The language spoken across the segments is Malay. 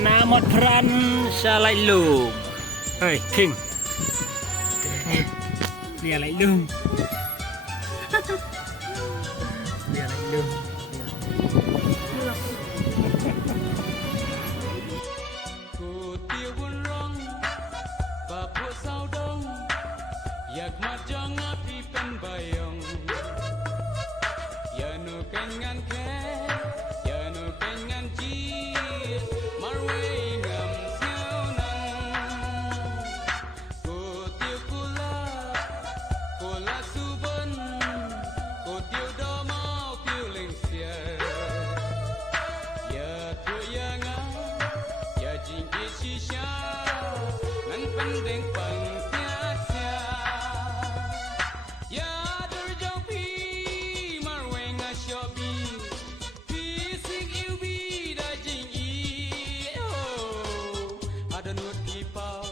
Namot peran salai lum. Hei, King. Dia lại lum. Dia lại lum. Cô tiêu buồn rong và buồn sao đông, yak majang api pen bayong, ya no kengan ke, ya no kengan chi, marwe ngam siêu nang. Cô tiêu kula suban, cô tiêu do mau tiêu leng sia, ya tu ya nga. Ya jing ke shisha nan pendeng pang sia sia ya dur jong pi marweng a shopi pi sing you bi da jing i oh ada nut pi pau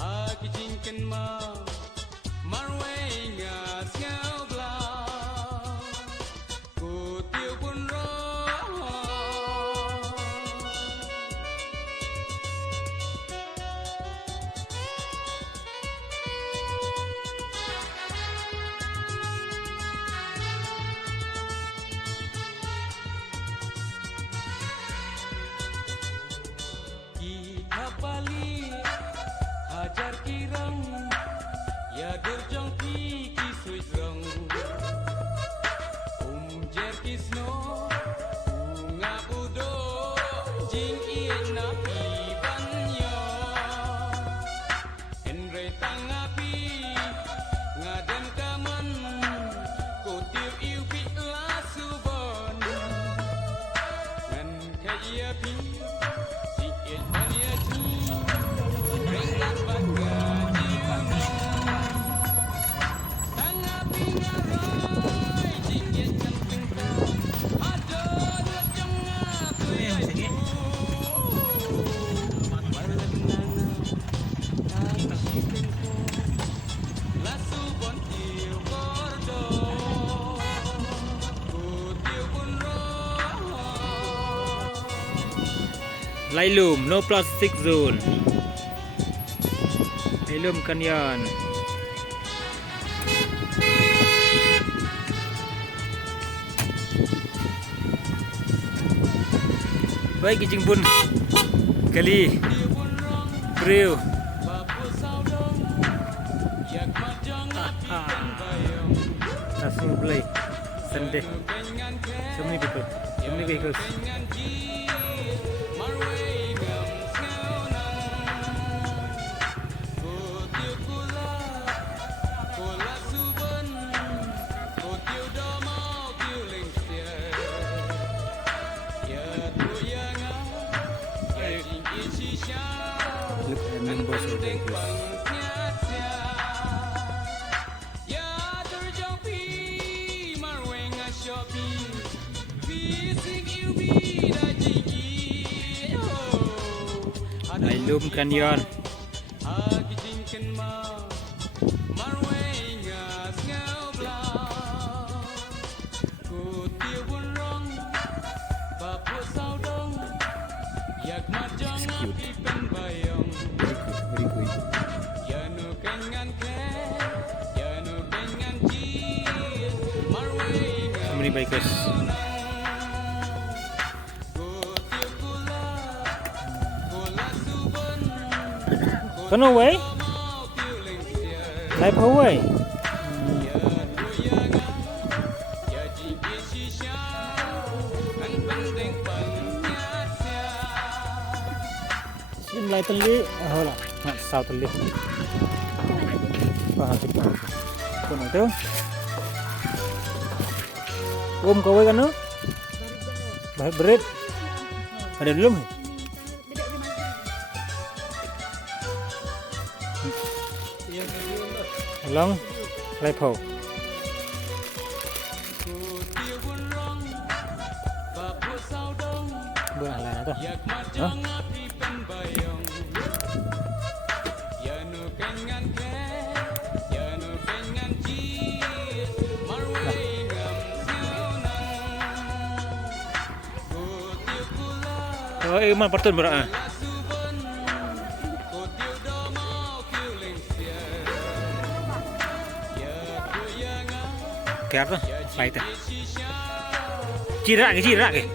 ha ki jing ken ma marweng a siao bla ku tiêu bun ro kita bali hajar kirang ya gerjong ki kisui rong jer kisno bunga budo jing ien na pi banyo enre tangapi ngaden kaman ko tiu iu pi la subon ngan kaya pi Lailum, no plastic zone. Lailum Canyon. Baik kijing bun. Kali. Kriu. Langsung play. Sunday. So many people. So many vehicles. Look at the numbers of vehicles. Lailum Canyon. Very good. So many bikers. Can away? Life away. Sim lai tali, hola, nak sao tali. Paham sih. Kau nak tu? Kau away kan tu? Baik berit. Ada belum? Long rifle. Buat lah tu. Hah? Oh, man partun bro. Kẹp đó, phải ta. Chỉ ra cái.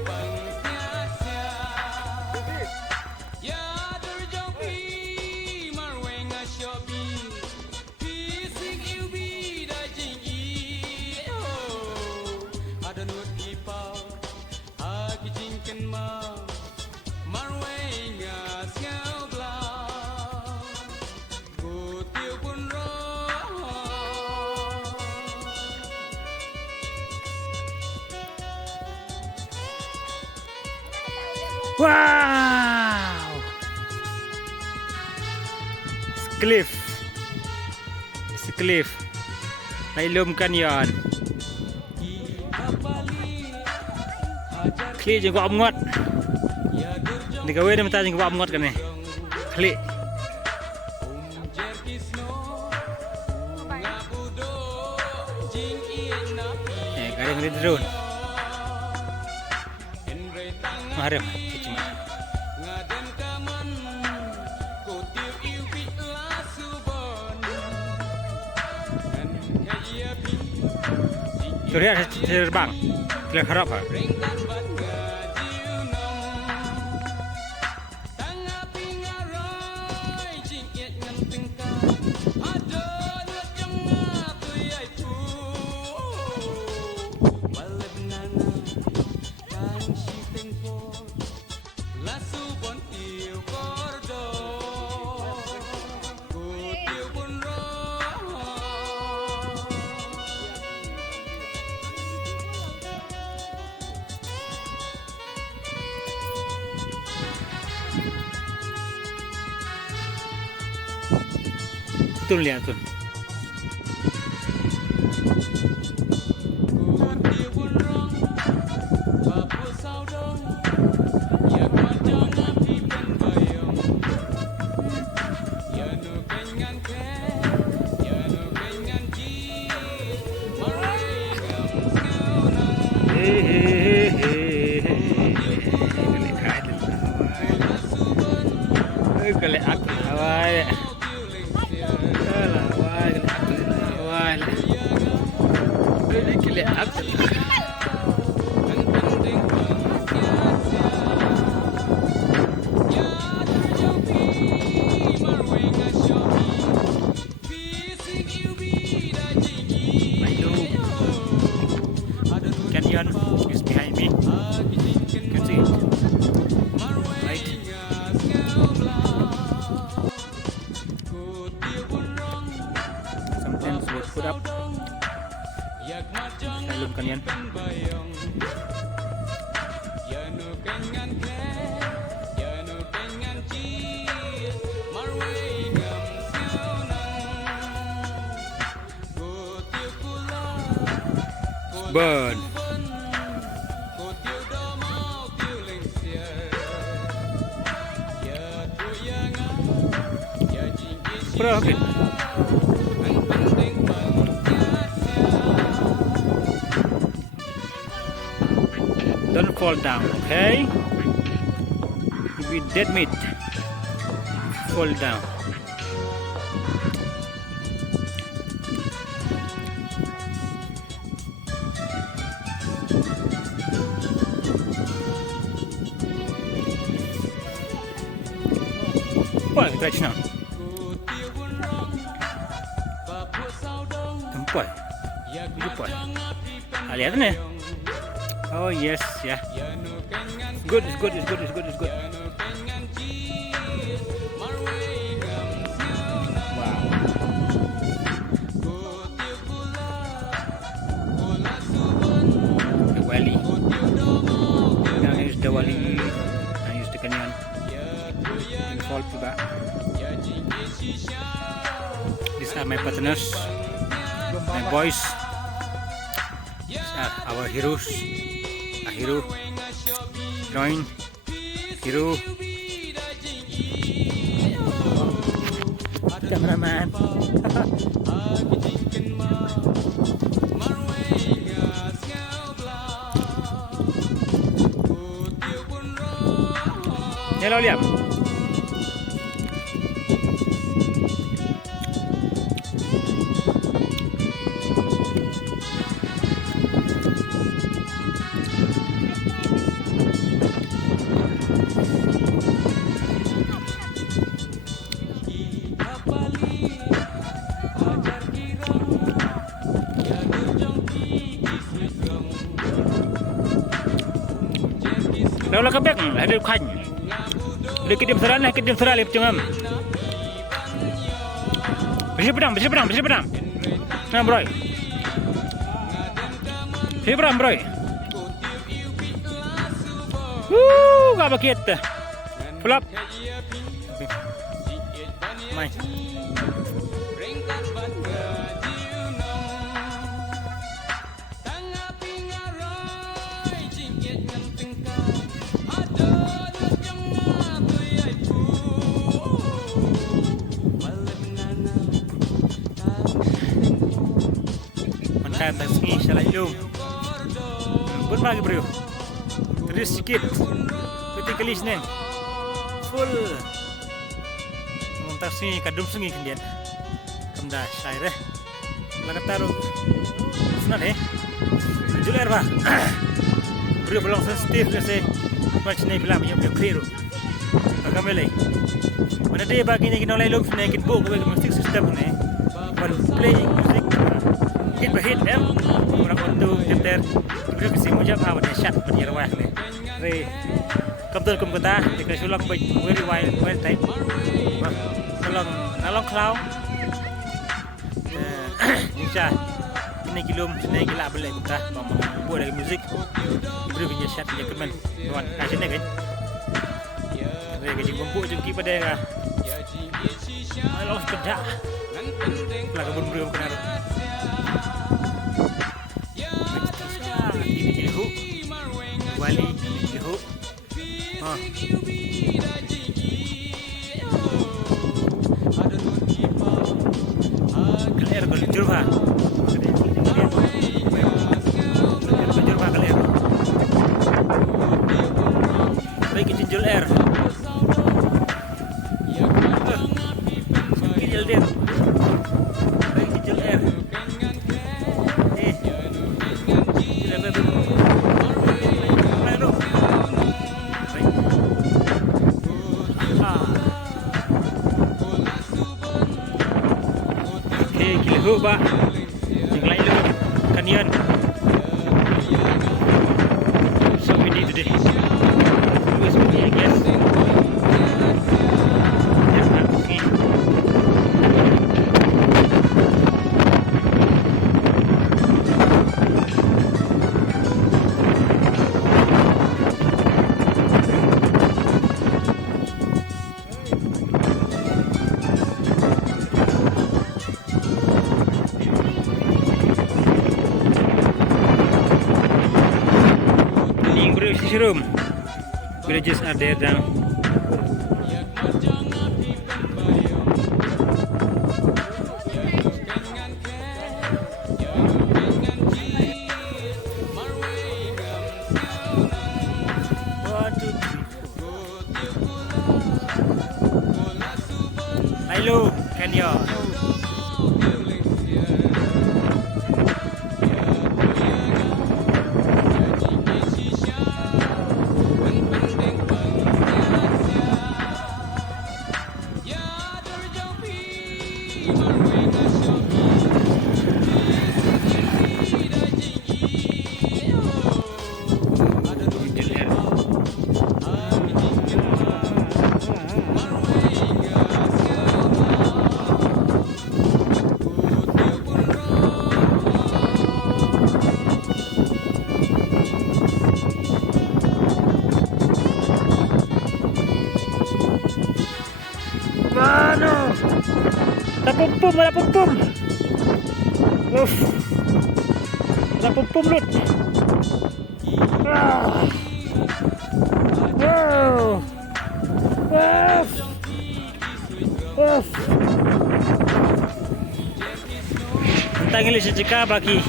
Wow! Cliff. It's a cliff. Lailum Canyon. Kli jeung Om Ngot. Digawe na mata jeung Om Ngot kan nih. Kli. Kadang di drone. Maharap. Tuh lihat terbang, lihat harap. Tuh lihat tuh. Kali aku awal. Canyon is behind me. You can see it. Right. Sometimes we put up Lailum Canyon. Burn. Broken. Don't fall down, okay? You'll be dead meat. Fall down. Wah, kita now. Tempat. Tempat. Lihat nih. Oh yes, yeah. Good, it's good. Wow. The valley. Now here's the valley. Now here's the canyon. And fall juga. These are my partners, my boys. These are our heroes. Hero, join, hero, cameraman. Hello liam. Đâu là các bác hãy đều khanh để cái điểm sara này cái điểm sara liệp chừng em bisa pedang nah bro pedang bro gak bakit pull up mai taksi selalu berbagi bro terus sedikit peti kelis nih full taksi kadung sungi kemudian kemda syair laga taruh senang juler bah bro belum sensitif kasi macam ni film yang clear agak melek mana dia bagi ni kita oleh look ni kita buat musik system ni playing music hit berhit orang untuk jemter beri kesi mujab awak ni syak penyerawah ni re kebetul kata jika sulak very wild type nalong cloud insya ini kilom sini gila boleh kita buat lagi musik beri punya syak punya kemen kawan asyik ni kan re gaji bumbu jengki pada Allah sepeda lagu bumbu kena Wali Jihu Kelir keljur ha keljur ha kelir baik jinjul air kijil dir baik jinjul air Pak, yang lain dulu, kanyan. So we need today. Who's with me, I guess. Okay. Room villages are there down. Hello, Kenya. Pum, ada pum. Ada pum lut. Tentang ini sejika bagi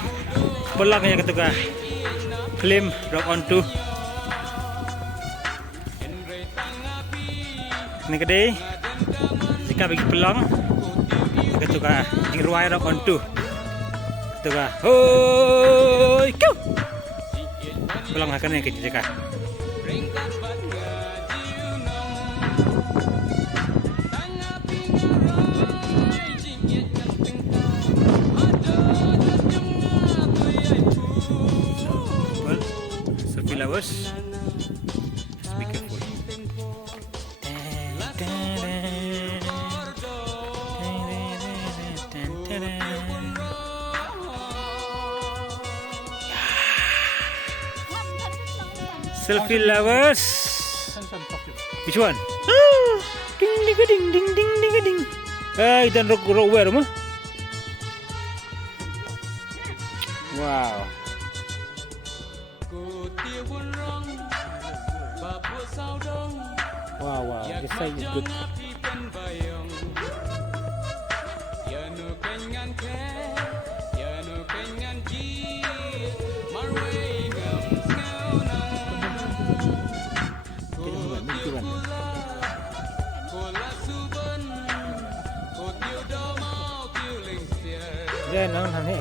pulang yang ketuga claim drop on to Ini gede. Jika bagi pelang, itu kah jingruai rak ontu. Itu kah. Hoi, kau. Pelang akan yang kecil kah. Selfie lovers, be careful. Selfie lovers. Which one? Ding ding ding ding ding ding ding. Itan rock where mah? Wow. Wow, wow, this side is good. Dia nang thằng thế.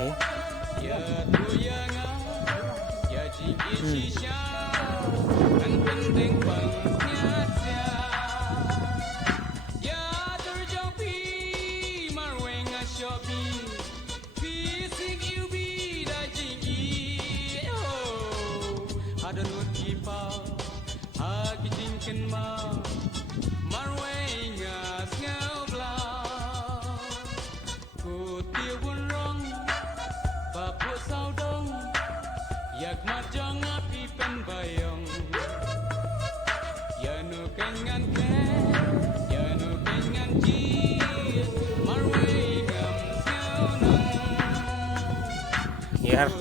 Yak majang api pen bayong ya no kengan ke ya no kengan ji marwe gam sianan Here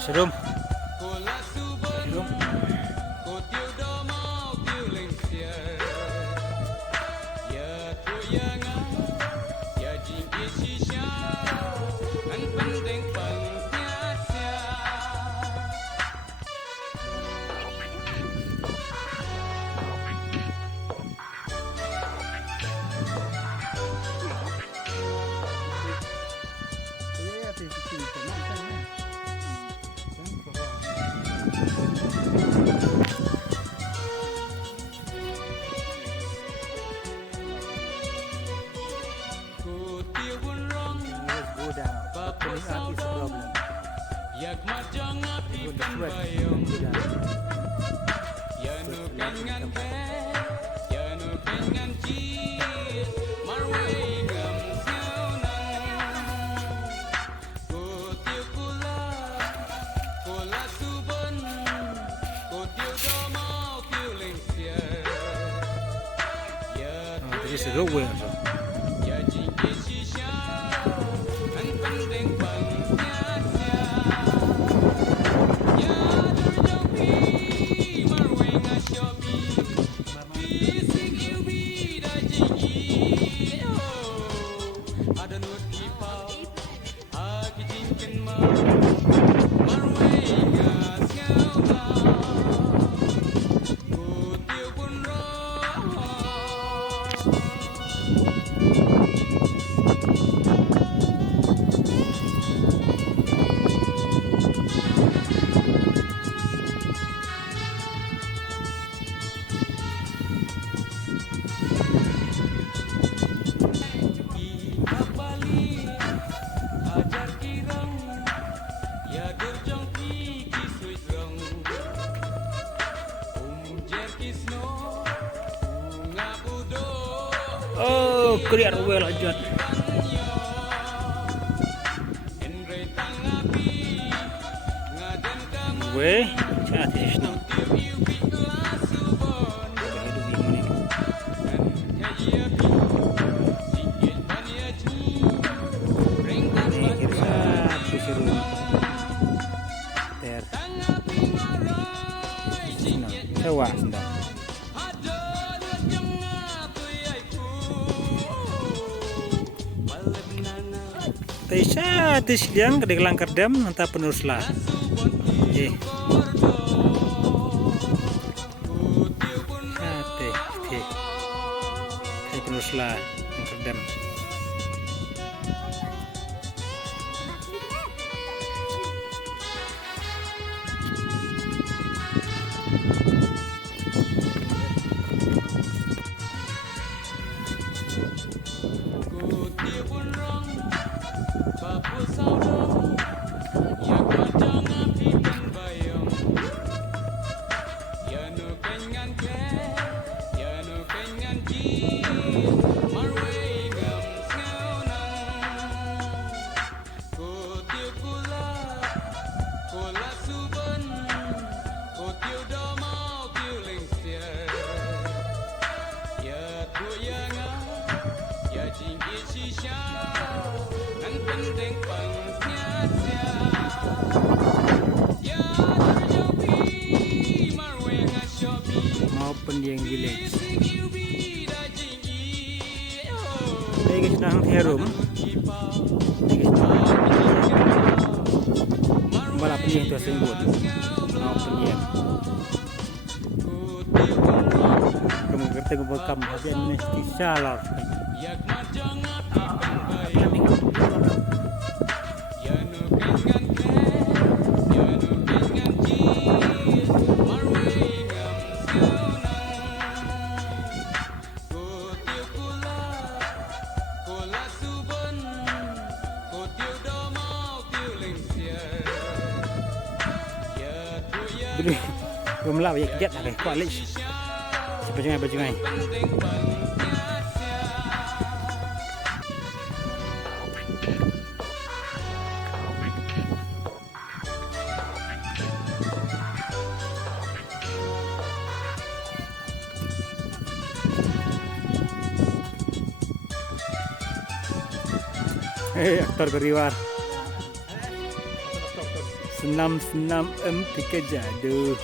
serum. kola suban ko tiu do mau tiu leng sia ya tu yanga ya jing ke shisha an pendeng pang sia yak majang api pen bayong ya no kengan ke ya no kengan ji marwe gam sianan ko tiu kola suban ko tiu do mau tiu leng sia ya Jadi seru gue so. ya jing ke shisha an pendeng pang Oh, clear well aja. Gue cara tisna. Sewa sendal. Taisa tisliang kedegelang kerdam nanti peneruslah. Sate. teruslah Anchor Dam. Mau Pendieng Village. Đây cái nào theo room. Balap Pendieng tu sebut. Mau Pendieng. Kamu kerja ke bekam bagian ni salah. Jadi, gue melau ya get lah, kuat lagi. Bajungai. Aktor Goriwar. Senam pergi jadu.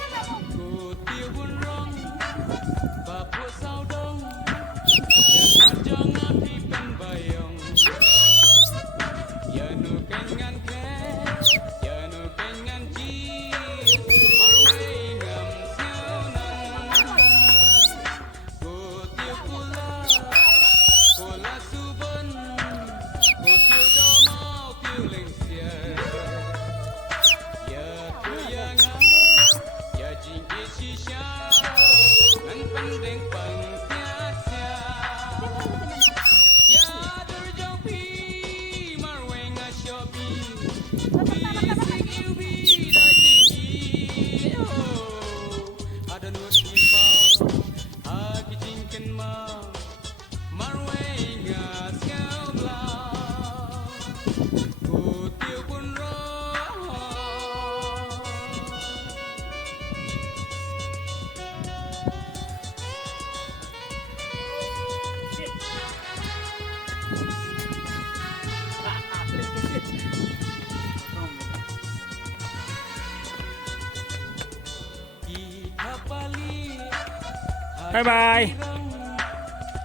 Bye bye.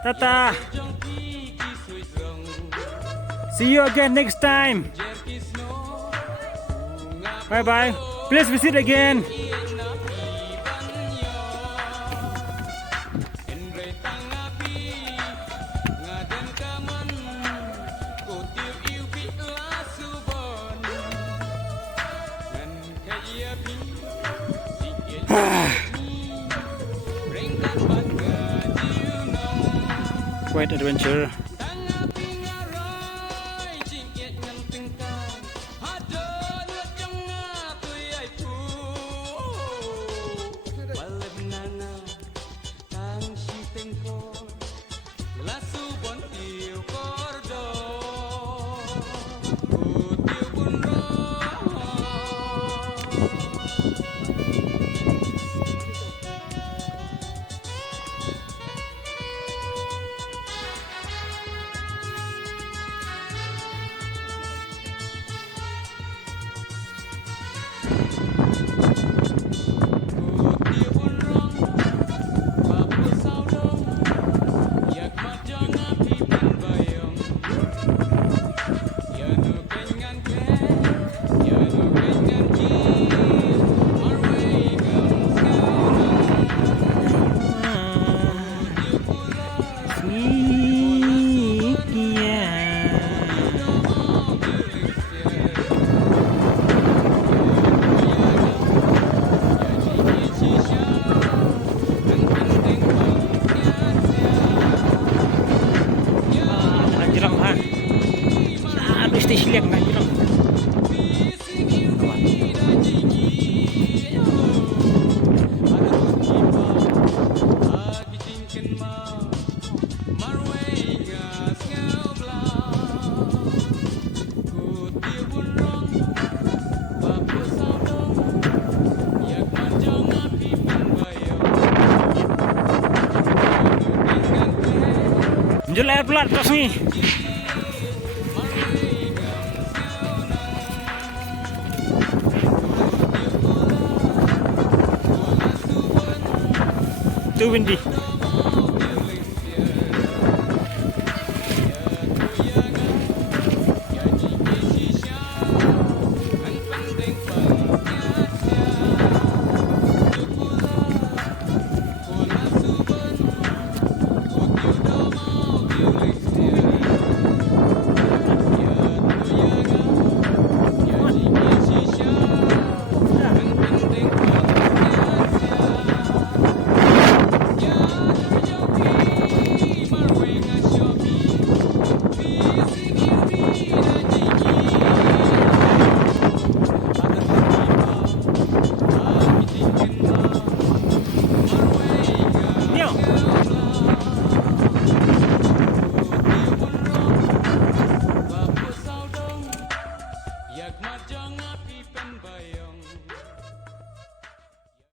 Tata. See you again next time. Bye bye. Please visit again. Quite adventure. Jul air pelat terus nih. Too windy.